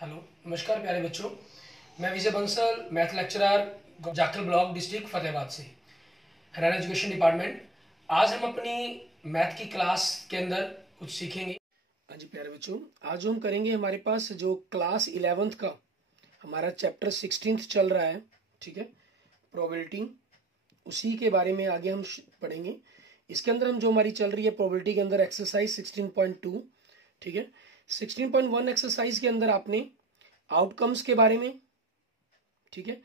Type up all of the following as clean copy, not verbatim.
Hello, नमस्कार प्यारे बच्चों। मैं Vijay Bansal, math lecturer, Jakhal block, district Fatehabad से, हरियाणा एजुकेशन डिपार्टमेंट। आज हम अपनी मैथ की क्लास के अंदर कुछ सीखेंगे। हाँ जी प्यारे बच्चों, आज जो हम करेंगे, हमारे पास जो क्लास 11th का हमारा चैप्टर 16 चल रहा है, ठीक है, प्रोबेबिलिटी, उसी के बारे में आगे हम पढ़ेंगे। इसके अंदर हम जो हमारी चल रही है प्रोबेबिलिटी के अंदर एक्सरसाइज 16.2, ठीक है। 16.1 एक्सरसाइज के अंदर आपने आउटकम्स के बारे में, ठीक है,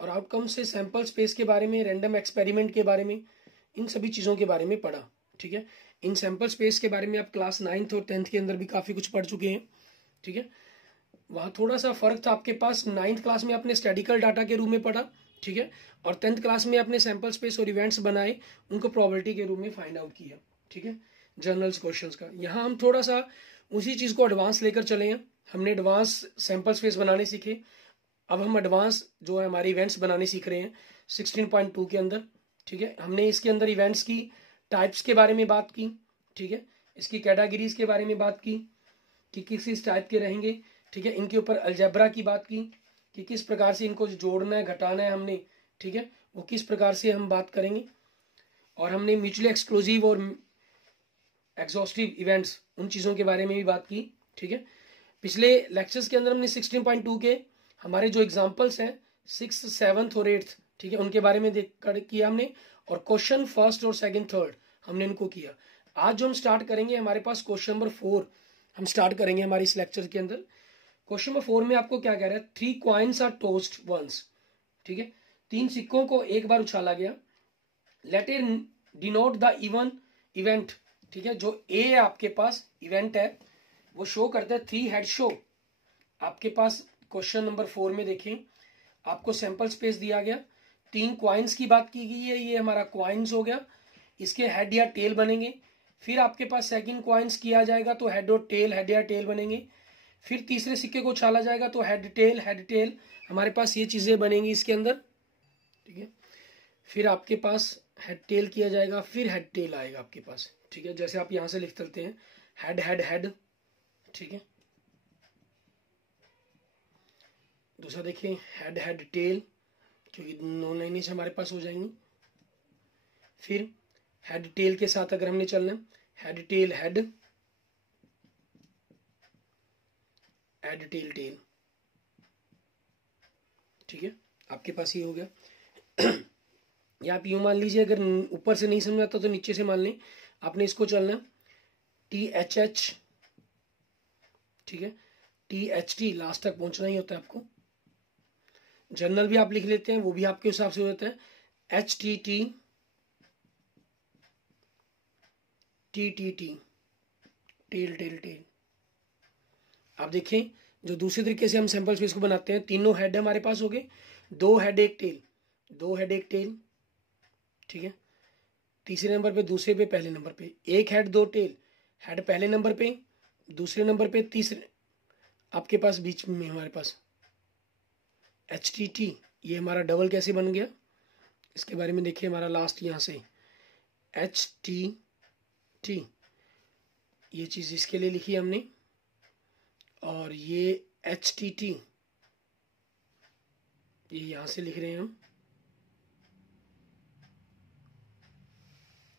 और आउटकम से सैंपल स्पेस के बारे में, रैंडम एक्सपेरिमेंट के बारे में, इन सभी चीज़ों के बारे में पढ़ा, ठीक है। इन सैंपल स्पेस के बारे में आप क्लास 9th और 10th के अंदर भी काफ़ी कुछ पढ़ चुके हैं, ठीक है। वहाँ थोड़ा सा फर्क था आपके पास, 9th क्लास में आपने स्टैटिकल डाटा के रूप में पढ़ा, ठीक है, और 10th क्लास में आपने सैंपल स्पेस और इवेंट्स बनाए, उनको प्रोबेबिलिटी के रूप में फाइंड आउट किया, ठीक है, जर्नल्स क्वेश्चंस का। यहाँ हम थोड़ा सा उसी चीज़ को एडवांस लेकर चले हैं। हमने एडवांस सैंपल स्पेस बनाने सीखे, अब हम एडवांस जो है हमारे इवेंट्स बनाने सीख रहे हैं 16.2 के अंदर, ठीक है। हमने इसके अंदर इवेंट्स की टाइप्स के बारे में बात की, ठीक है, इसकी कैटेगरीज के बारे में बात की कि किस टाइप के रहेंगे, ठीक है। इनके ऊपर अलजेब्रा की बात की कि किस प्रकार से इनको जोड़ना है, घटाना है हमने, ठीक है, वो किस प्रकार से हम बात करेंगे। और हमने म्यूचुअली एक्सक्लूसिव और एग्जॉस्टिव इवेंट्स, उन चीज़ों के बारे में भी बात की, ठीक है। पिछले लेक्चर्स के अंदर हमने 16.2 के हमारे जो एग्जाम्पल्स हैं 6th, 7th और 8th, ठीक है, उनके बारे में देख कर किया हमने, और क्वेश्चन फर्स्ट और सेकंड, थर्ड हमने इनको किया। आज जो हम स्टार्ट करेंगे, हमारे पास क्वेश्चन नंबर 4 हम स्टार्ट करेंगे हमारे इस लेक्चर के अंदर। क्वेश्चन नंबर 4 में आपको क्या कह रहा है, 3 कॉइन्स आर टॉस्ड वंस, ठीक है, 3 सिक्कों को एक बार उछाला गया। Let it denote the even event, ठीक है, जो ए आपके पास इवेंट है वो शो करता है 3 हेड शो। आपके पास क्वेश्चन नंबर 4 में देखें, आपको सैंपल स्पेस दिया गया, 3 क्वाइंस की बात की गई है, ये हमारा क्वाइंस हो गया, इसके हेड या टेल बनेंगे। फिर आपके पास सेकंड क्वाइंस किया जाएगा तो हेड और टेल, हेड या टेल बनेंगे। फिर तीसरे सिक्के को उछाला जाएगा तो हेड टेल, हमारे पास ये चीजें बनेंगी इसके अंदर, ठीक है। फिर आपके पास हेड टेल किया जाएगा, फिर हेड टेल आएगा आपके पास, ठीक है, जैसे आप यहां से लिख सकते हैं हेड, ठीक है। दूसरा देखिए हेड टेल, क्योंकि 9 लाइनें हमारे पास हो जाएंगी। फिर हेड टेल के साथ अगर हमने चलना, हेड टेल टेल, ठीक है, आपके पास ये हो गया। या आप यूं मान लीजिए, अगर ऊपर से नहीं समझ आता तो नीचे से मान लें, आपने इसको चलना THH, ठीक है, THT लास्ट तक पहुंचना ही होता है आपको। जर्नल भी आप लिख लेते हैं, वो भी आपके हिसाब से हो जाता है HTT, TTT, टेल। आप देखें, जो दूसरे तरीके से हम सैंपल स्पेस को बनाते हैं, तीनों हेड हमारे पास हो गए, 2 हेड 1 टेल, ठीक है। तीसरे नंबर पे, दूसरे पे, पहले नंबर पे 1 हेड 2 टेल, हेड पहले नंबर पे, दूसरे नंबर पे, तीसरे आपके पास बीच में हमारे पास HTT, ये हमारा डबल कैसे बन गया, इसके बारे में देखिए, हमारा लास्ट यहाँ से HTT, ये चीज़ इसके लिए लिखी हमने, और ये HTT ये यहां से लिख रहे हैं हम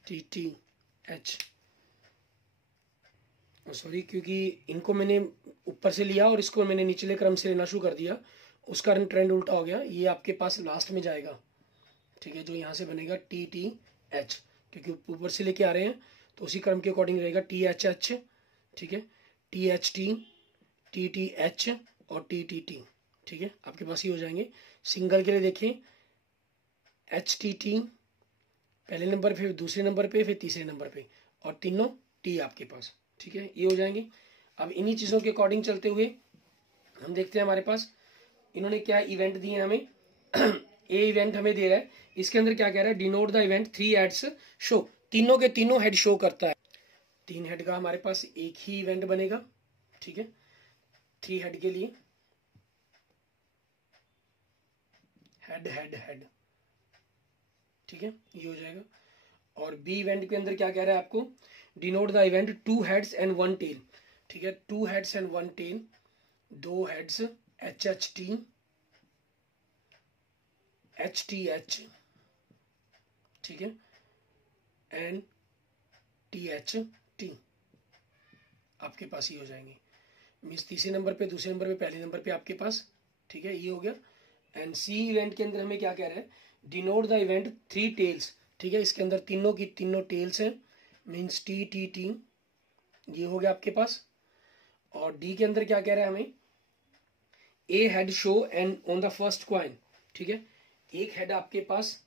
TTH, सॉरी, क्योंकि इनको मैंने ऊपर से लिया और इसको मैंने निचले क्रम से लेना शुरू कर दिया, उसका ट्रेंड उल्टा हो गया। ये आपके पास लास्ट में जाएगा, ठीक है, जो यहाँ से बनेगा TTH, क्योंकि ऊपर से लेके आ रहे हैं तो उसी क्रम के अकॉर्डिंग रहेगा THH, ठीक है, THT, TTH और TTT, ठीक है, आपके पास ही हो जाएंगे। सिंगल के लिए देखें, HTT पहले नंबर पे, फिर दूसरे नंबर पे, फिर तीसरे नंबर पे, और तीनों T आपके पास, ठीक है, ये हो जाएंगे। अब इन्हीं चीज़ों के अकॉर्डिंग चलते हुए हम देखते हैं, हमारे पास इन्होंने क्या इवेंट दिए हमें। ए इवेंट हमें दे रहा है, इसके अंदर क्या कह रहा है, denote the event 3 heads show, तीनों के तीनों हेड शो करता है। 3 हेड का हमारे पास एक ही इवेंट बनेगा, ठीक है, 3 हेड के लिए हेड, ठीक है, ये हो जाएगा। और बी इवेंट के अंदर क्या कह रहा है आपको, denote the event 2 heads and 1 tail, ठीक है, 2 हेड्स एंड 1 टेल, दो heads H H T H T H, ठीक है, एंड टी एच टी आपके पास ये हो जाएंगे। मीन्स तीसरे नंबर पे, दूसरे नंबर पे, पहले नंबर पे आपके पास, ठीक है, ये हो गया। एंड सी इवेंट के अंदर हमें क्या कह रहा है, denote the event three tails, ठीक है, इसके अंदर तीनों की तीनों टेल्स हैं, मीन्स टी टी टी, ये हो गया आपके पास। और डी के अंदर क्या कह रहा है हमें, a head show and on the first coin, ठीक है, एक हेड आपके पास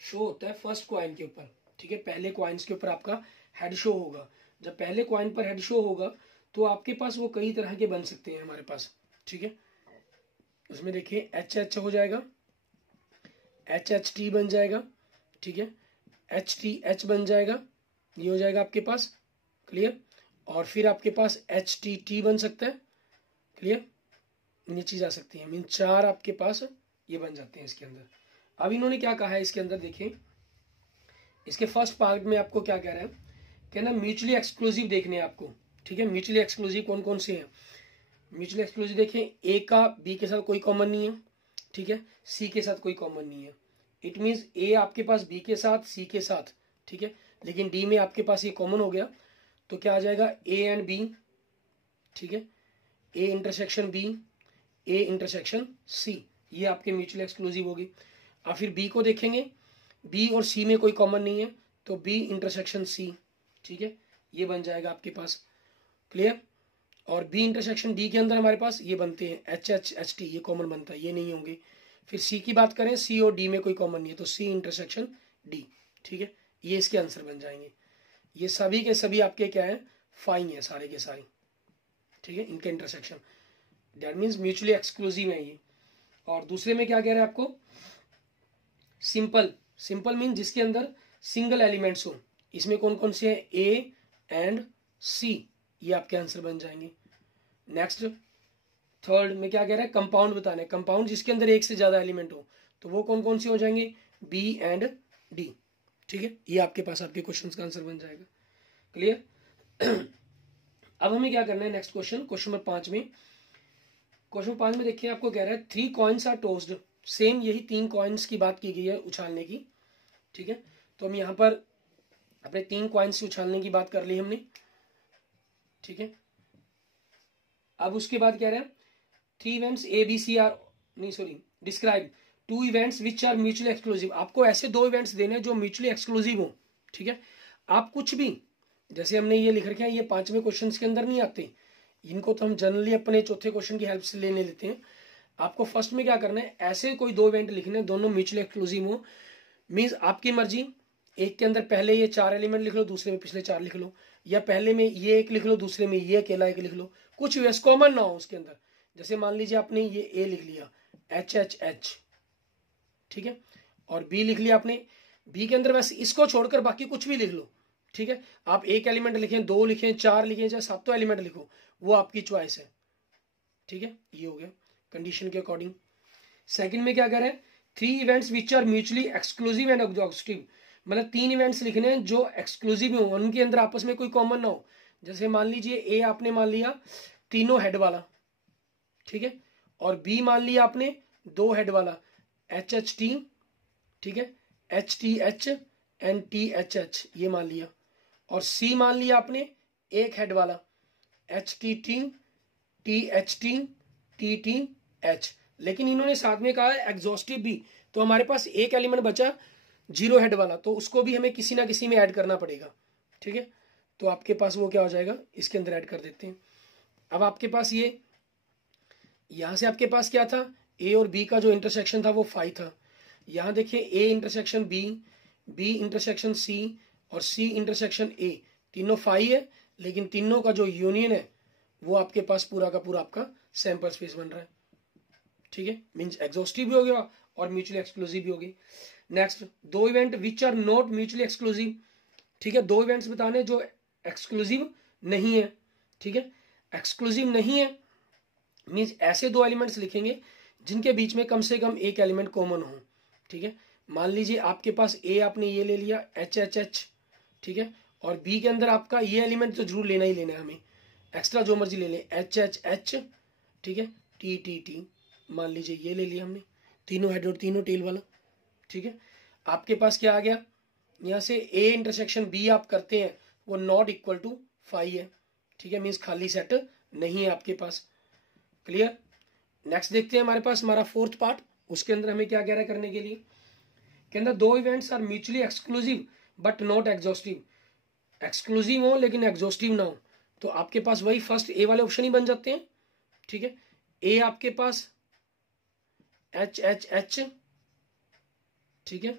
शो होता है फर्स्ट क्वाइन के ऊपर, ठीक है, पहले क्वाइंस के ऊपर आपका हेड शो होगा। जब पहले क्वाइन पर हेड शो होगा तो आपके पास वो कई तरह के बन सकते हैं हमारे पास, ठीक है। उसमें देखिए एच एच हो जाएगा, एच एच टी बन जाएगा, ठीक है, एच टी एच बन जाएगा, ये हो जाएगा आपके पास, क्लियर। और फिर आपके पास एच टी टी बन सकता है, क्लियर, ये चीज आ सकती है, मीन चार आपके पास ये बन जाते हैं इसके अंदर। अब इन्होंने क्या कहा है इसके अंदर, देखिए इसके फर्स्ट पार्ट में आपको क्या कह रहा है, कहना म्यूचुअली एक्सक्लूसिव देखने हैं आपको, ठीक है। म्यूचुअली एक्सक्लूसिव कौन कौन से हैं, म्यूचुअली एक्सक्लूसिव देखें, ए का बी के साथ कोई कॉमन नहीं है, ठीक है, सी के साथ कोई कॉमन नहीं है। इट मीन्स ए आपके पास बी के साथ, सी के साथ, ठीक है, लेकिन डी में आपके पास ये कॉमन हो गया, तो क्या आ जाएगा, ए एंड बी, ठीक है, A intersection B, A intersection C, ये आपके म्यूचुअली एक्सक्लूसिव होगी। अब फिर बी को देखेंगे, बी और सी में कोई कॉमन नहीं है, तो बी इंटरसेक्शन सी, ठीक है, ये बन जाएगा आपके पास, क्लियर। और बी इंटरसेक्शन डी के अंदर हमारे पास ये बनते हैं एच एच एच टी, ये कॉमन बनता है, ये नहीं होंगे। फिर सी की बात करें, सी और डी में कोई कॉमन नहीं है, तो सी इंटरसेक्शन डी, ठीक है, ये इसके आंसर बन जाएंगे। ये सभी के सभी आपके क्या है, फाइन है सारे के सारे, ठीक है, इनके intersection, that means mutually exclusive है ये। और दूसरे में क्या कह रहे हैं आपको, सिंपल, सिंपल मीन जिसके अंदर सिंगल एलिमेंट्स हो, इसमें कौन कौन से हैं, ए एंड सी, ये आपके आंसर बन जाएंगे। नेक्स्ट थर्ड में क्या कह रहा है, कंपाउंड बताना है, कंपाउंड जिसके अंदर एक से ज्यादा एलिमेंट हो, तो वो कौन कौन से हो जाएंगे, बी एंड डी, ठीक है, ये आपके पास आपके क्वेश्चन का आंसर बन जाएगा, क्लियर। अब हमें क्या करना है, नेक्स्ट क्वेश्चन, क्वेश्चन नंबर 5 में, क्वेश्चन 5 में देखिए आपको कह रहा है थ्री कॉइन्स आर टोस्ड, सेम यही तीन कॉइन्स की बात की गई है उछालने की, ठीक है। तो हम यहां पर अपने तीन कॉइन्स उछालने की बात कर ली हमने, ठीक है। अब उसके बाद कह रहे हैं three events A B C are, नहीं sorry, describe two events which are mutually exclusive, आपको ऐसे दो इवेंट्स देने जो म्यूचुअली एक्सक्लूसिव हो, ठीक है। आप कुछ भी, जैसे हमने ये लिख रखे हैं, ये पांचवें क्वेश्चन के अंदर नहीं आते, इनको तो हम जनरली अपने चौथे क्वेश्चन की हेल्प से लेने लेते हैं। आपको फर्स्ट में क्या करना है, ऐसे कोई दो इवेंट लिखने दोनों म्यूचुअली एक्सक्लूसिव हो, मीन्स आपकी मर्जी, एक के अंदर पहले ये चार एलिमेंट लिख लो, दूसरे में पिछले चार लिख लो, या पहले में ये एक लिख लो, दूसरे में ये अकेला एक लिख लो, कुछ वैसे कॉमन ना हो उसके अंदर। जैसे मान लीजिए आपने ये ए लिख लिया, एच एच एच, ठीक है, और बी लिख लिया आपने, बी के अंदर वैसे इसको छोड़कर बाकी कुछ भी लिख लो, ठीक है। आप एक एलिमेंट लिखें, दो लिखें, चार लिखें, चाहे सातों एलिमेंट लिखो, वो आपकी चॉइस है, ठीक है, ये हो गया कंडीशन के अकॉर्डिंग। सेकंड में क्या कह रहे हैं, three events which are mutually exclusive and exhaustive, मतलब तीन इवेंट्स लिखने हैं जो एक्सक्लूसिव हो, उनके अंदर आपस में कोई कॉमन ना हो। जैसे मान लीजिए ए आपने मान लिया तीनों हेड वाला, ठीक है, और बी मान लिया आपने दो हेड वाला, एच एच टी, ठीक है, H T H and T H H, ये मान लिया, और सी मान लिया आपने एक हेड वाला, H T T, T H T, T T H, लेकिन इन्होंने साथ में कहा है एग्जॉस्टिव भी, तो हमारे पास एक एलिमेंट बचा जीरो हेड वाला, तो उसको भी हमें किसी ना किसी में ऐड करना पड़ेगा, ठीक है। तो आपके पास वो क्या हो जाएगा, इसके अंदर ऐड कर देते हैं। अब आपके पास ये यहां से आपके पास क्या था, ए और बी का जो इंटरसेक्शन था वो फाई था। यहां देखिए A intersection B, B intersection C और सी इंटरसेक्शन ए, तीनों फाई है, लेकिन तीनों का जो यूनियन है वो आपके पास पूरा का पूरा आपका सैंपल स्पेस बन रहा है, ठीक है, मींस एग्जॉस्टिव भी हो गया और म्यूचुअली एक्सक्लूसिव भी हो गई। नेक्स्ट, दो event which are not mutually exclusive, ठीक है, दो इवेंट्स बताने जो एक्सक्लूसिव नहीं है, ठीक है, एक्सक्लूसिव नहीं है मींस ऐसे दो एलिमेंट्स लिखेंगे जिनके बीच में कम से कम एक एलिमेंट कॉमन हो, ठीक है। मान लीजिए आपके पास ए आपने ये ले लिया एच एच एच, ठीक है, और बी के अंदर आपका ये एलिमेंट तो जरूर लेना ही लेना है हमें, एक्स्ट्रा जो मर्जी ले लें, एच एच एच ठीक है, टी टी टी, मान लीजिए ये ले लिया हमने, तीनों हेड और तीनों टेल वाला। ठीक है, आपके पास क्या आ गया, यहाँ से ए इंटरसेक्शन बी आप करते हैं वो नॉट इक्वल टू 5 है। ठीक है, मीन्स खाली सेट नहीं है आपके पास। क्लियर। नेक्स्ट देखते हैं हमारे पास हमारा फोर्थ पार्ट, उसके अंदर हमें क्या कह रहा है करने के लिए, के अंदर दो events are mutually exclusive but not exhaustive. Exclusive हो लेकिन एग्जॉस्टिव ना हो, तो आपके पास वही फर्स्ट ए वाले ऑप्शन ही बन जाते हैं। ठीक है, ए आपके पास एच एच एच, ठीक है,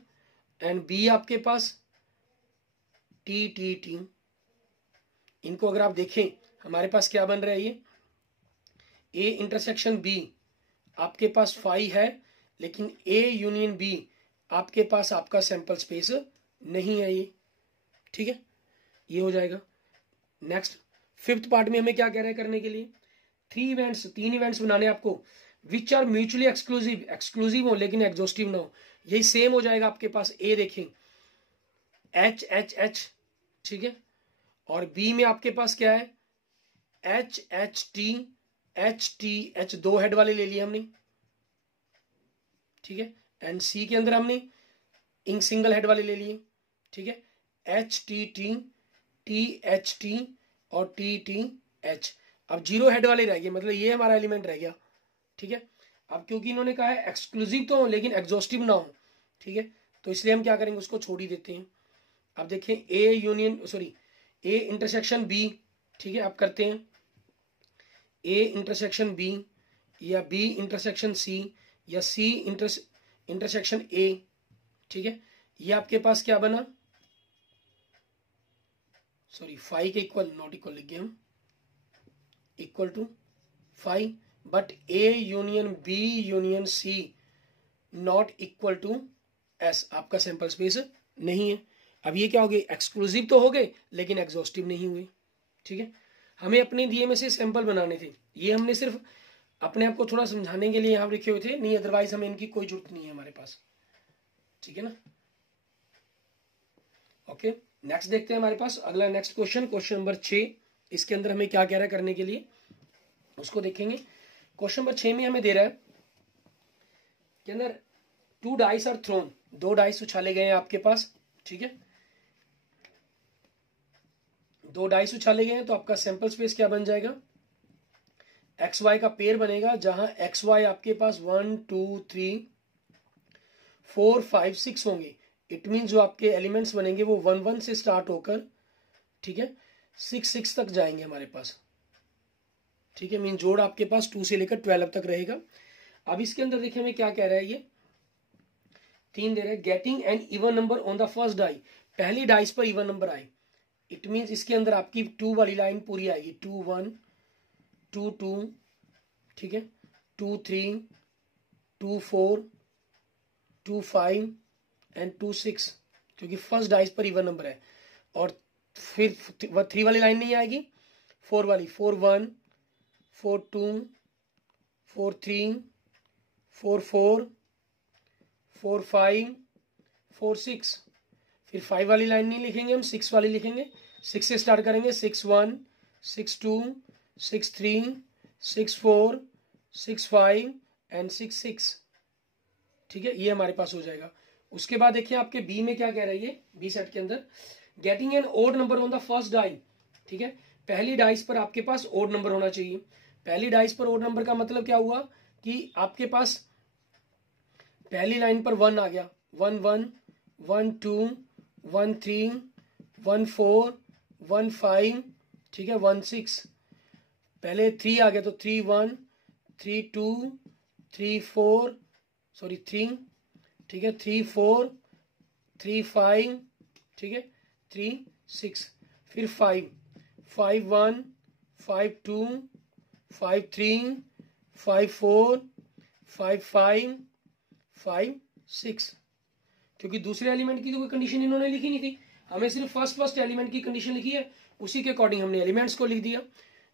एंड बी आपके पास टी टी टी। इनको अगर आप देखें हमारे पास क्या बन रहा है, ये ए इंटरसेक्शन बी आपके पास 5 है, लेकिन ए यूनियन बी आपके पास आपका सैंपल स्पेस नहीं है ये। ठीक है, ये हो जाएगा। नेक्स्ट फिफ्थ पार्ट में हमें क्या कह रहे हैं करने के लिए, 3 इवेंट्स बनाने आपको, which are mutually exclusive, exclusive हो लेकिन एग्जॉस्टिव ना हो। यही सेम हो जाएगा आपके पास, ए देखें एच एच एच, ठीक है, और बी में आपके पास क्या है एच एच टी एच, दो हेड वाले ले लिए हमने। ठीक है, एंड सी के अंदर हमने इन सिंगल हेड वाले ले लिए। ठीक है, एच टी एच टी और टी टी एच। अब 0 हेड वाले रह गए, मतलब ये हमारा एलिमेंट रह गया। ठीक है, अब क्योंकि इन्होंने कहा है एक्सक्लूसिव तो हो लेकिन एग्जॉस्टिव ना हो, ठीक है, तो इसलिए हम क्या करेंगे, उसको छोड़ ही देते हैं। अब देखें ए इंटरसेक्शन बी, ठीक है, आप करते हैं ए इंटरसेक्शन बी या बी इंटरसेक्शन सी या सी इंटरसेक्शन ए। ठीक है, ये आपके पास क्या बना, 5 के इक्वल, नॉट इक्वल लिख गए हम, equal to 5, but A union B union C not equal to S, आपका सैंपल स्पेस नहीं है। अब ये क्या हो गए, एक्सक्लूसिव तो हो गए लेकिन एग्जॉस्टिव नहीं हुए। ठीक है, हमें अपने दिए में से सैंपल बनाने थे, ये हमने सिर्फ अपने आप को थोड़ा समझाने के लिए यहाँ लिखे हुए थे, नहीं अदरवाइज हमें इनकी कोई जरूरत नहीं है हमारे पास। ठीक है ना, ओके। नेक्स्ट देखते हैं हमारे पास अगला नेक्स्ट क्वेश्चन नंबर 6। इसके अंदर हमें क्या कह रहा है करने के लिए, उसको देखेंगे। क्वेश्चन नंबर 6 में हमें दे रहा है के अंदर 2 डाइस आर थ्रोन, 2 डाइस उछाले गए हैं आपके पास। ठीक है, 2 डाइस उछाले गए हैं, तो आपका सैंपल स्पेस क्या बन जाएगा, एक्स वाई का पेयर बनेगा, जहां एक्स वाई आपके पास 1 2 3 4 5 6 होंगे। इट मीन जो आपके एलिमेंट्स बनेंगे वो 1 1 से स्टार्ट होकर, ठीक है, 6 6 तक जाएंगे हमारे पास। ठीक है, मीन जोड़ आपके पास 2 से लेकर 12 तक रहेगा। अब इसके अंदर देखिए हमें क्या कह रहा है, ये 3 दे रहा है, getting an even number on the first die, पहली डाइस पर इवन नंबर आए। इट मीन इसके अंदर आपकी 2 वाली लाइन पूरी आएगी, 2 1 2 2, ठीक है, 2 3 2 4 2 5 एंड 2 6, क्योंकि फर्स्ट डाइस पर इवन नंबर है। और फिर 3 वाली लाइन नहीं आएगी, 4 वाली, 4 1 4 2 4 3 4 4 4 5 4 6। फिर 5 वाली लाइन नहीं लिखेंगे हम, 6 वाली लिखेंगे। 6 से स्टार्ट करेंगे, 6 1 6 2 6 3 6 4 6 5 एंड 6 6। ठीक है, ये हमारे पास हो जाएगा। उसके बाद देखिए आपके बी में क्या कह रहा है, ये बी सेट के अंदर getting an odd number on the first die. ठीक है, पहली डाइस पर आपके पास ओड नंबर होना चाहिए। पहली डाइस पर ओड नंबर का मतलब क्या हुआ कि आपके पास पहली लाइन पर 1 आ गया, 1 1 1 2 1 3 1 4 1 5, ठीक है, 1 6। पहले 3 आ गया तो 3 1 3 2 3 4 3, ठीक है, 3 4 3 5, ठीक है, 3 6। फिर 5 5 1 5 2 5 3 5 4 5 5 5 6। क्योंकि दूसरे एलिमेंट की तो कोई कंडीशन इन्होंने लिखी नहीं थी, हमें सिर्फ फर्स्ट एलिमेंट की कंडीशन लिखी है, उसी के अकॉर्डिंग हमने एलिमेंट्स को लिख दिया।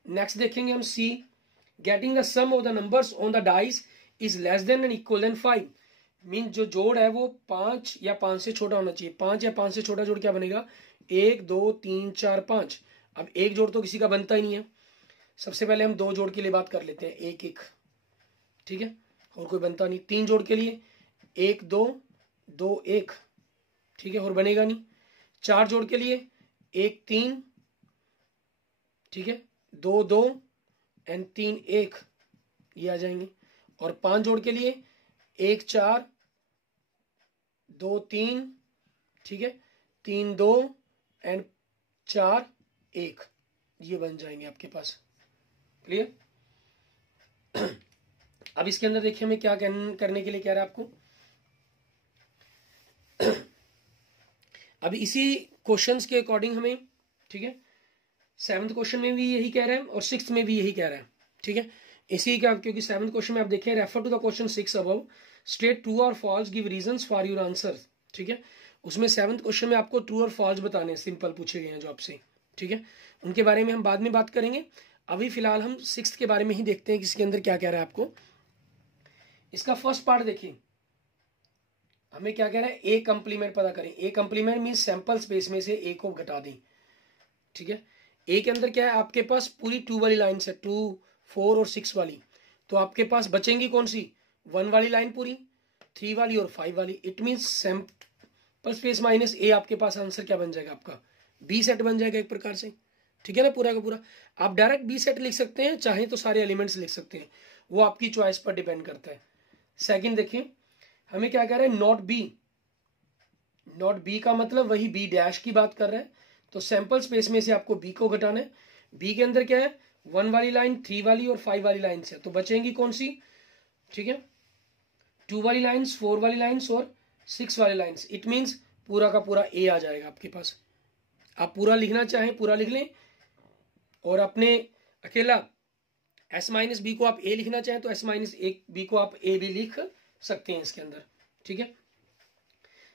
नेक्स्ट देखेंगे हम C, getting the sum of the numbers on the dice is less than and equal than 5। Mean जो जोड़ है वो 5 या 5 से छोटा होना चाहिए। 5 या 5 से छोटा जोड़ क्या बनेगा, 1 2 3 4 5। अब एक जोड़ तो किसी का बनता ही नहीं है, सबसे पहले हम 2 जोड़ के लिए बात कर लेते हैं, 1 1, ठीक है, और कोई बनता नहीं। 3 जोड़ के लिए 1 2 2 1, ठीक है, और बनेगा नहीं। 4 जोड़ के लिए 1 3, ठीक है, 2 2 एंड 3 1, ये आ जाएंगे। और 5 जोड़ के लिए 1 4 2 3, ठीक है, 3 2 एंड 4 1, ये बन जाएंगे आपके पास। क्लियर? अब इसके अंदर देखिए हमें क्या करने के लिए कह रहा है आपको। अब इसी क्वेश्चंस के अकॉर्डिंग हमें, ठीक है, 7th क्वेश्चन में भी यही कह रहा है और 6th में भी यही कह रहा है, ठीक है। इसी का, क्योंकि 7th क्वेश्चन में आप देखें, refer to the question 6 above, state true और false, give reasons for your answer, ठीक है। उसमें 7th क्वेश्चन में आपको ट्रू और फॉल्स बताने सिंपल पूछे गए हैं जो आपसे, ठीक है। उनके बारे में हम बाद में बात करेंगे। अभी फिलहाल हम 6th के बारे में ही देखते हैं कि इसके अंदर क्या कह रहा है आपको। इसका फर्स्ट पार्ट देखिए, हमें क्या कह रहा है, ए कंप्लीमेंट पता करें। ए कंप्लीमेंट मीन सैंपल स्पेस में से ए को घटा दें, ठीक है। ए के अंदर क्या है, आपके पास पूरी 2 वाली लाइन है, 2 4 और 6 वाली। तो आपके पास बचेंगी कौन सी, 1 वाली लाइन पूरी, 3 वाली और 5 वाली। It mean sample space minus A, आपके पास आंसर क्या बन जाएगा, आपका बी सेट बन जाएगा एक प्रकार से, ठीक है ना, पूरा का पूरा। आप डायरेक्ट बी सेट लिख सकते हैं, चाहे तो सारे एलिमेंट्स लिख सकते हैं, वो आपकी चॉइस पर डिपेंड करता है। सेकंड देखिए, हमें क्या कह रहा है, नॉट बी। नॉट बी का मतलब वही बी डैश की बात कर रहा है। तो सैंपल स्पेस में से आपको बी को घटाना है। बी के अंदर क्या है, 1 वाली लाइन, 3 वाली और 5 वाली लाइन है। तो बचेंगी कौन सी, ठीक है, 2 वाली लाइन्स, 4 वाली लाइन्स और 6 वाली लाइन्स। इट मीन्स पूरा का पूरा ए आ जाएगा आपके पास। आप पूरा लिखना चाहें पूरा लिख लें, और अपने अकेला एस माइनस बी को आप ए लिखना चाहें तो एस माइनस ए बी को आप ए भी लिख सकते हैं इसके अंदर, ठीक है।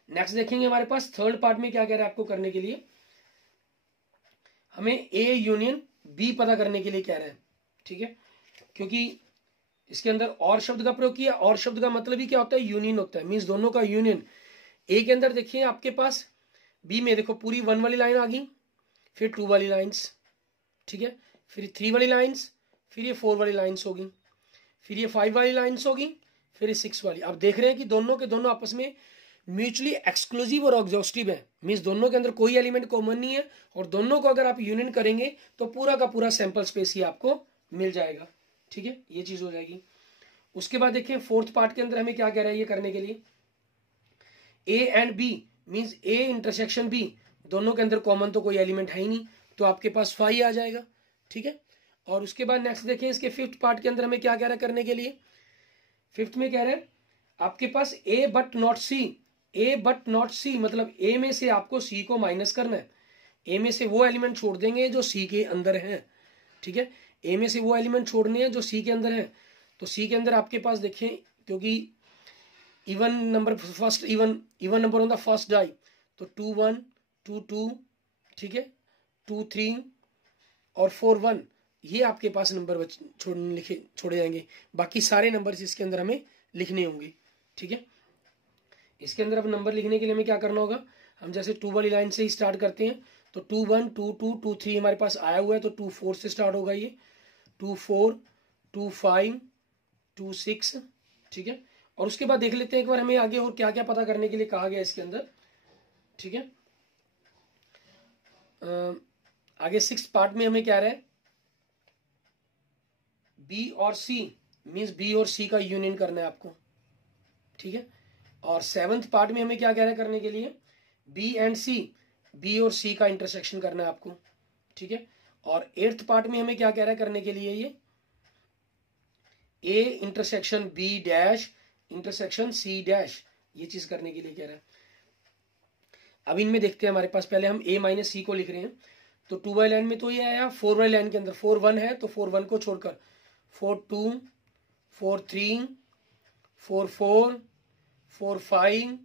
नेक्स्ट देखेंगे हमारे पास थर्ड पार्ट में क्या कह रहा है आपको करने के लिए। हमें ए यूनियन बी पता करने के लिए कह रहे हैं, ठीक है, क्योंकि इसके अंदर और शब्द का प्रयोग किया। और शब्द का मतलब ही क्या होता है, यूनियन होता है, मीन्स दोनों का यूनियन। ए के अंदर देखिए आपके पास बी में देखो पूरी 1 वाली लाइन आ गई, फिर 2 वाली लाइन्स, ठीक है, फिर 3 वाली लाइन्स, फिर ये 4 वाली लाइन्स होगी, फिर ये 5 वाली लाइन्स होगी, फिर ये 6 वाली। आप देख रहे हैं कि दोनों के दोनों आपस में म्यूचुअली एक्सक्लूसिव और एग्जॉस्टिव है, मीन्स दोनों के अंदर कोई एलिमेंट कॉमन नहीं है, और दोनों को अगर आप यूनियन करेंगे तो पूरा का पूरा सैंपल स्पेस ही आपको मिल जाएगा, ठीक है, ये चीज हो जाएगी। उसके बाद देखिए फोर्थ पार्ट के अंदर हमें क्या कह रहा है ये करने के लिए, A and B means A intersection B, दोनों के अंदर कॉमन तो कोई एलिमेंट है ही नहीं, तो आपके पास 5 आ जाएगा, ठीक है। और उसके बाद नेक्स्ट देखें, इसके फिफ्थ पार्ट के अंदर हमें क्या कह रहा है करने के लिए। फिफ्थ में कह रहे हैं आपके पास A but not C. A but not C मतलब ए में से आपको सी को माइनस करना है। ए में से वो एलिमेंट छोड़ देंगे जो सी के अंदर है, ठीक है, ए में से वो एलिमेंट छोड़ने हैं जो सी के अंदर है। तो सी के अंदर आपके पास देखें, क्योंकि even number first even number on the first die, तो 2 1 2 2, ठीक है, 2 3 और 4 1, ये आपके पास नंबर छोड़े जाएंगे। बाकी सारे नंबर्स इसके अंदर हमें लिखने होंगे, ठीक है। इसके अंदर अब नंबर लिखने के लिए हमें क्या करना होगा, हम जैसे 2 वाली लाइन से ही स्टार्ट करते हैं, तो 2 1 2 2 2 3 हमारे पास आया हुआ है, तो 2 4 से स्टार्ट होगा, ये 2 4 2 5 2 6, ठीक है। और उसके बाद देख लेते हैं एक बार हमें आगे और क्या क्या पता करने के लिए कहा गया इसके अंदर, ठीक है। आगे 6th पार्ट में हमें क्या रहा है, बी और सी मीन्स बी और सी का यूनियन करना है आपको, ठीक है। और 7th पार्ट में हमें क्या कह रहा है करने के लिए, बी एंड सी, बी और सी का इंटरसेक्शन करना है आपको, ठीक है। और 8th पार्ट में हमें क्या कह रहा है करने के लिए, ये A intersection B dash intersection C dash, ये चीज करने के लिए कह रहा है। अब इनमें देखते हैं, हमारे पास पहले हम ए माइनस सी को लिख रहे हैं, तो 2 वाली लाइन में तो ये आया, 4 वाली लाइन के अंदर 4 1 है, तो 4 1 को छोड़कर 4 2 4 3 4 4 4 5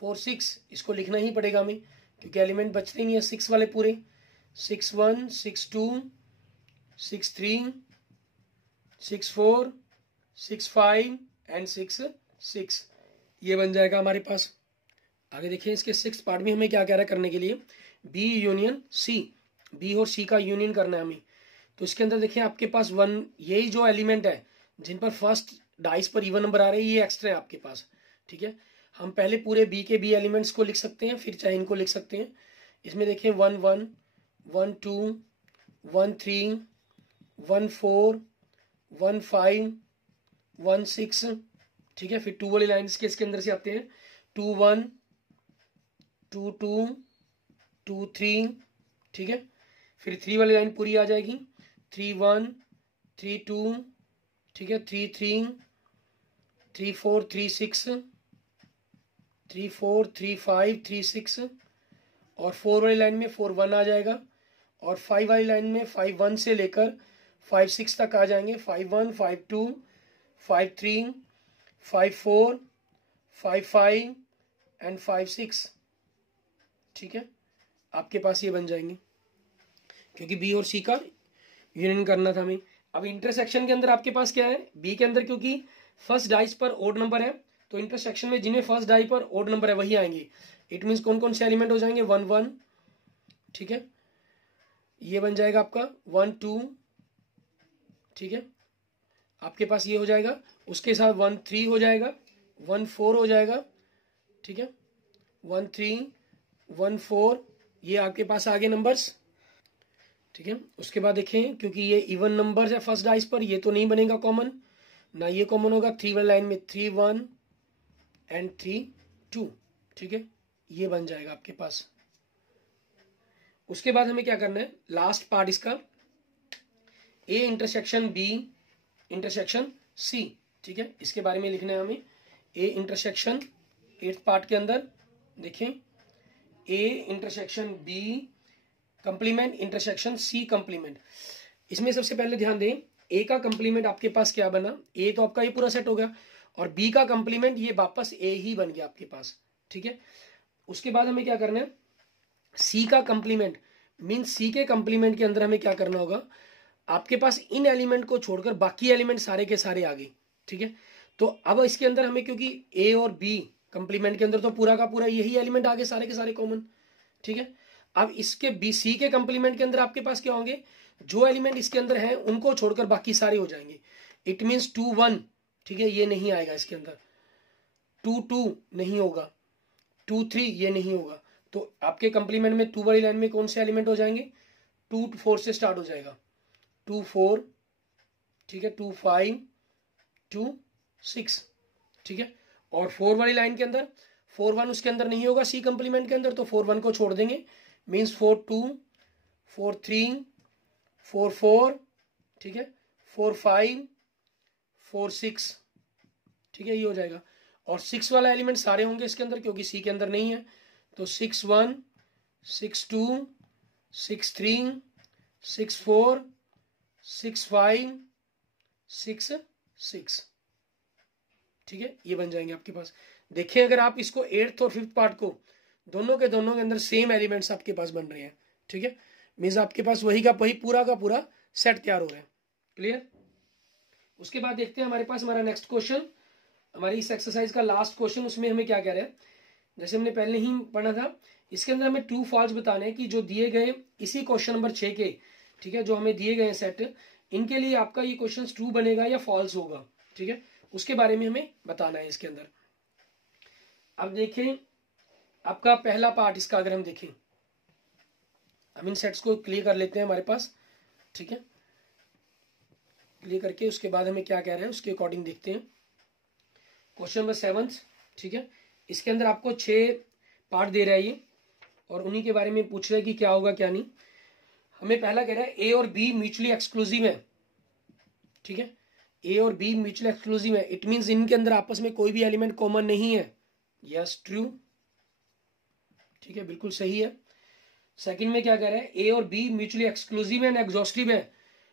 4 6, इसको लिखना ही पड़ेगा हमें क्योंकि एलिमेंट बचते नहीं है 6 वाले पूरे, 6 1 6 2 6 3 6 4 6 5 एंड 6 6, ये बन जाएगा हमारे पास। आगे देखिए इसके 6th पार्ट में हमें क्या कह रहा है करने के लिए, बी यूनियन सी, बी और सी का यूनियन करना है हमें। तो इसके अंदर देखिए आपके पास 1, यही जो एलिमेंट है जिन पर फर्स्ट डाइस पर इवन नंबर आ रहे हैं ये एक्स्ट्रा है आपके पास, ठीक है। हम पहले पूरे बी के बी एलिमेंट्स को लिख सकते हैं, फिर चाहे इनको लिख सकते हैं। इसमें देखिए 1 1 1 2 1 3 1 4 1 5 1 6, ठीक है। फिर 2 वाली लाइन्स के इसके अंदर से आते हैं 2 1 2 2 2 3, ठीक है। फिर 3 वाली लाइन पूरी आ जाएगी 3 1 3 2, ठीक है। 3 3 3 4 3 6 3 4 3 5 3 6, और 4 वाली लाइन में 4 1 आ जाएगा, और 5 वाली लाइन में 5 1 से लेकर 5 6 तक आ जाएंगे 5 1 5 2 5 3 5 4 5 5 एंड 5 6, ठीक है। आपके पास ये बन जाएंगे, क्योंकि बी और सी का यूनियन करना था हमें। अब इंटरसेक्शन के अंदर आपके पास क्या है, बी के अंदर क्योंकि फर्स्ट डाइस पर ओड नंबर है, तो इंटरसेक्शन में जिन्हें फर्स्ट डाई पर ओड नंबर है वही आएंगे। इट मीन्स कौन कौन से एलिमेंट हो जाएंगे 1 1, ठीक है। ये बन जाएगा आपका 1 2, ठीक है। आपके पास ये हो जाएगा, उसके साथ 1 3 हो जाएगा, 1 4 हो जाएगा, ठीक है। 1 3 1 4, ये आपके पास आगे नंबर्स, ठीक है। उसके बाद देखें क्योंकि ये इवन नंबर्स है फर्स्ट डाइस पर, ये तो नहीं बनेगा कॉमन, ना ये कॉमन होगा। 3 वाली लाइन में 3 1 एंड 3 2, ठीक है। ये बन जाएगा आपके पास। उसके बाद हमें क्या करना है, लास्ट पार्ट इसका A intersection B intersection C, ठीक है। इसके बारे में लिखना है हमें। ए इंटरसेक्शन 8th पार्ट के अंदर देखें A intersection B complement intersection C complement. इसमें सबसे पहले ध्यान दें, ए का कंप्लीमेंट आपके पास क्या बना, ए तो आपका ये पूरा सेट हो गया, और बी का कंप्लीमेंट ये वापस ए ही बन गया आपके पास, ठीक है। उसके बाद हमें क्या करना है, सी का कंप्लीमेंट मीन्स सी के कंप्लीमेंट के अंदर हमें क्या करना होगा, आपके पास इन एलिमेंट को छोड़कर बाकी एलिमेंट सारे के सारे आ गए, ठीक है। तो अब इसके अंदर हमें, क्योंकि ए और बी कंप्लीमेंट के अंदर तो पूरा का पूरा यही एलिमेंट आ गए सारे के सारे कॉमन, ठीक है। अब इसके बी सी के कंप्लीमेंट के अंदर आपके पास क्या होंगे, जो एलिमेंट इसके अंदर हैं उनको छोड़कर बाकी सारे हो जाएंगे। इट मीन्स 2 1, ठीक है, ये नहीं आएगा इसके अंदर। 2 2 नहीं होगा, 2 3 ये नहीं होगा। तो आपके कंप्लीमेंट में 2 वाली लाइन में कौन से एलिमेंट हो जाएंगे, 2 4 से स्टार्ट हो जाएगा, 2 4, ठीक है, 2 5 2 6, ठीक है। और 4 वाली लाइन के अंदर 4 1 उसके अंदर नहीं होगा सी कंप्लीमेंट के अंदर, तो 4 1 को छोड़ देंगे, मीन्स 4 2 4 3 4 4, ठीक है, 4 5 4 6, ठीक है, ये हो जाएगा। और 6 वाला एलिमेंट सारे होंगे इसके अंदर क्योंकि सी के अंदर नहीं है, तो 6 1 6 2 6 3 6 4 6 5 6 6, ठीक है, ये बन जाएंगे आपके पास। देखिए अगर आप इसको 8th और 5th पार्ट को दोनों के अंदर सेम एलिमेंट्स आपके पास बन रहे हैं, ठीक है, मीन्स आपके पास वही का वही पूरा का पूरा सेट तैयार हो रहा है। क्लियर। उसके बाद देखते हैं हमारे पास हमारा नेक्स्ट क्वेश्चन, हमारी इस एक्सरसाइज का लास्ट क्वेश्चन। उसमें हमें क्या कह रहा है, जैसे हमने पहले ही पढ़ा था, इसके अंदर हमें ट्रू फॉल्स बताने हैं कि जो दिए गए इसी क्वेश्चन नंबर 6 के, ठीक है, जो हमें दिए गए सेट, इनके लिए आपका ये क्वेश्चन ट्रू बनेगा या फॉल्स होगा, ठीक है, उसके बारे में हमें बताना है इसके अंदर। अब देखें आपका पहला पार्ट इसका, अगर हम देखें, हम इन सेट्स को क्लियर कर लेते हैं हमारे पास, ठीक है। क्लियर करके उसके बाद हमें क्या कह रहे हैं उसके अकॉर्डिंग देखते हैं। क्वेश्चन नंबर 7, ठीक है, इसके अंदर आपको 6 पार्ट दे रहा है ये, और उन्हीं के बारे में पूछ रहा है कि क्या होगा क्या नहीं। हमें पहला कह रहा है ए और बी म्यूचुअली एक्सक्लूसिव है, ठीक है, ए और बी म्यूचुअली एक्सक्लूसिव है। इट मीन्स इनके अंदर आपस में कोई भी एलिमेंट कॉमन नहीं है। यस ट्रू, ठीक है, बिल्कुल सही है। सेकंड में क्या कह रहा है, ए और B mutually exclusive and exhaustive है,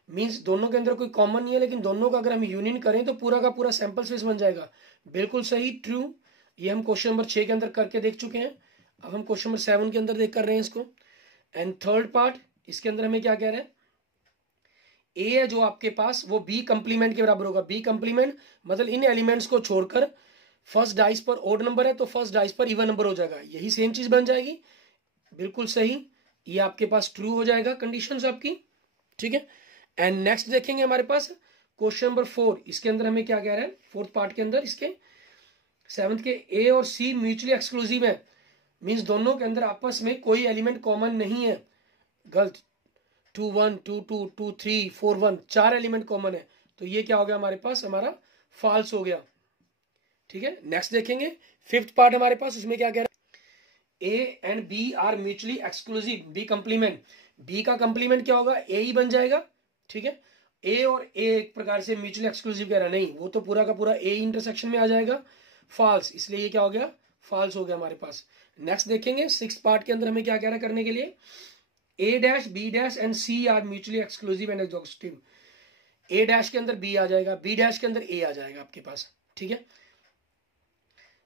मीन्स दोनों के अंदर कोई कॉमन नहीं है, लेकिन दोनों का अगर हम यूनियन करें तो पूरा का पूरा सैंपल स्पेस बन जाएगा। बिल्कुल सही, ट्रू। ये हम क्वेश्चन नंबर 6 के अंदर करके देख चुके हैं। अब हम क्वेश्चन नंबर 7 के अंदर देख कर रहे हैं इसको। एंड थर्ड पार्ट, इसके अंदर हमें क्या कह रहा है, ए है जो आपके पास वो बी कंप्लीमेंट के बराबर होगा। बी कंप्लीमेंट मतलब इन एलिमेंट्स को छोड़कर फर्स्ट डाइस पर ओड नंबर है तो फर्स्ट डाइस पर इवन नंबर हो जाएगा, यही सेम चीज बन जाएगी। बिल्कुल सही, ये आपके पास ट्रू हो जाएगा कंडीशंस आपकी, ठीक है। एंड नेक्स्ट देखेंगे हमारे पास क्वेश्चन नंबर 4। इसके अंदर हमें क्या कह रहा है, फोर्थ पार्ट के अंदर इसके 7th के ए और सी म्यूचुअली एक्सक्लूसिव है, मींस दोनों के अंदर आपस में कोई एलिमेंट कॉमन नहीं है। गलत, 2 1 2 2 2 3 4 1 4 एलिमेंट कॉमन है, तो ये क्या हो गया हमारे पास, हमारा फॉल्स हो गया। ठीक है, नेक्स्ट देखेंगे 5th पार्ट हमारे पास, इसमें क्या कह रहा है, A and B are mutually exclusive, B complement, B का कंप्लीमेंट क्या होगा, ए ही बन जाएगा। ठीक है, ए और ए एक प्रकार से म्यूचुअली एक्सक्लूसिव कह रहा नहीं, वो तो पूरा का पूरा ए इंटरसेक्शन में आ जाएगा, फॉल्स, इसलिए ये क्या हो गया, फॉल्स हो गया हमारे पास। नेक्स्ट देखेंगे 6th पार्ट के अंदर हमें क्या कह रहा है करने के लिए, A dash B dash and C are mutually exclusive and exhaustive. A dash के अंदर बी आ जाएगा, बी डैश के अंदर ए आ जाएगा आपके पास। ठीक है,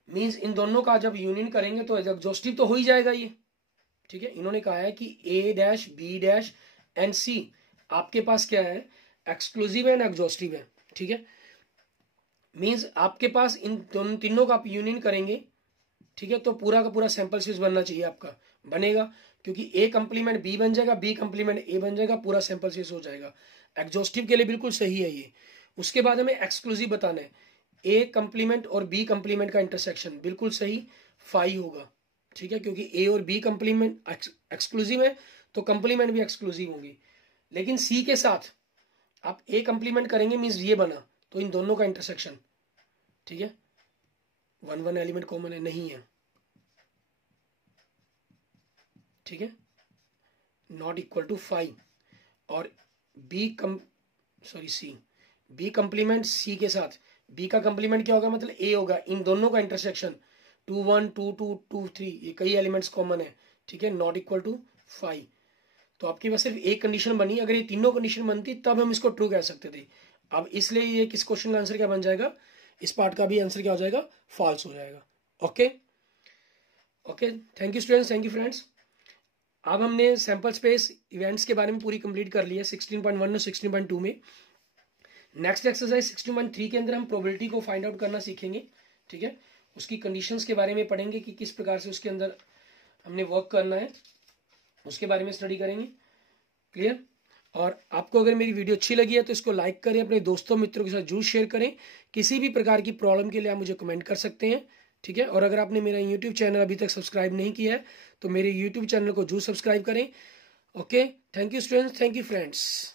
मींस इन दोनों का जब यूनियन करेंगे तो एग्जॉस्टिव तो हो ही जाएगा ये। ठीक है, इन्होंने कहा है कि ए डैश बी डैश एंड सी आपके पास क्या है, एक्सक्लूसिव एंड एग्जॉस्टिव है। ठीक है, मींस आपके पास इन दोनों तीनों का आप यूनियन करेंगे, ठीक है, तो पूरा का पूरा सैंपल स्पेस बनना चाहिए आपका, बनेगा, क्योंकि ए कंप्लीमेंट बी बन जाएगा, बी कंप्लीमेंट ए बन जाएगा, पूरा सैंपल स्पेस हो जाएगा। एग्जॉस्टिव के लिए बिल्कुल सही है ये। उसके बाद हमें एक्सक्लूसिव बताना है, ए कंप्लीमेंट और बी कंप्लीमेंट का इंटरसेक्शन, बिल्कुल सही, फाई होगा। ठीक है, क्योंकि ए और बी कंप्लीमेंट एक्सक्लूसिव है तो कंप्लीमेंट भी एक्सक्लूसिव होंगी। लेकिन सी के साथ आप ए कंप्लीमेंट करेंगे मीन्स ये बना, तो इन दोनों का इंटरसेक्शन, ठीक है, 1 1 एलिमेंट कॉमन है, नहीं है। ठीक है, नॉट इक्वल टू 5, और सी, बी कंप्लीमेंट सी के साथ, बी का कंप्लीमेंट क्या होगा, मतलब ए होगा, इन दोनों का इंटरसेक्शन 2 1 2 2 2 3, ये कई एलिमेंट्स कॉमन है। ठीक है, नॉट इक्वल टू 5, तो आपके पास सिर्फ एक कंडीशन बनी, अगर ये तीनों कंडीशन बनती तब हम इसको ट्रू कह सकते थे। अब इसलिए ये किस क्वेश्चन का आंसर क्या बन जाएगा, इस पार्ट का भी आंसर क्या हो जाएगा, फॉल्स हो जाएगा। Okay okay, thank you students, thank you friends. अब हमने सैंपल स्पेस इवेंट्स के बारे में पूरी कंप्लीट कर लिया 16.1 और 16.2 में। नेक्स्ट एक्सरसाइज 16.3 के अंदर हम प्रोबेबिलिटी को फाइंड आउट करना सीखेंगे। ठीक है, उसकी कंडीशंस के बारे में पढ़ेंगे कि किस प्रकार से उसके अंदर हमने वर्क करना है, उसके बारे में स्टडी करेंगे। क्लियर? और आपको अगर मेरी वीडियो अच्छी लगी है तो इसको लाइक करें, अपने दोस्तों मित्रों के साथ जरूर शेयर करें। किसी भी प्रकार की प्रॉब्लम के लिए आप मुझे कमेंट कर सकते हैं। ठीक है, और अगर आपने मेरा यूट्यूब चैनल अभी तक सब्सक्राइब नहीं किया है तो मेरे यूट्यूब चैनल को जरूर सब्सक्राइब करें। Okay, thank you students, thank you friends.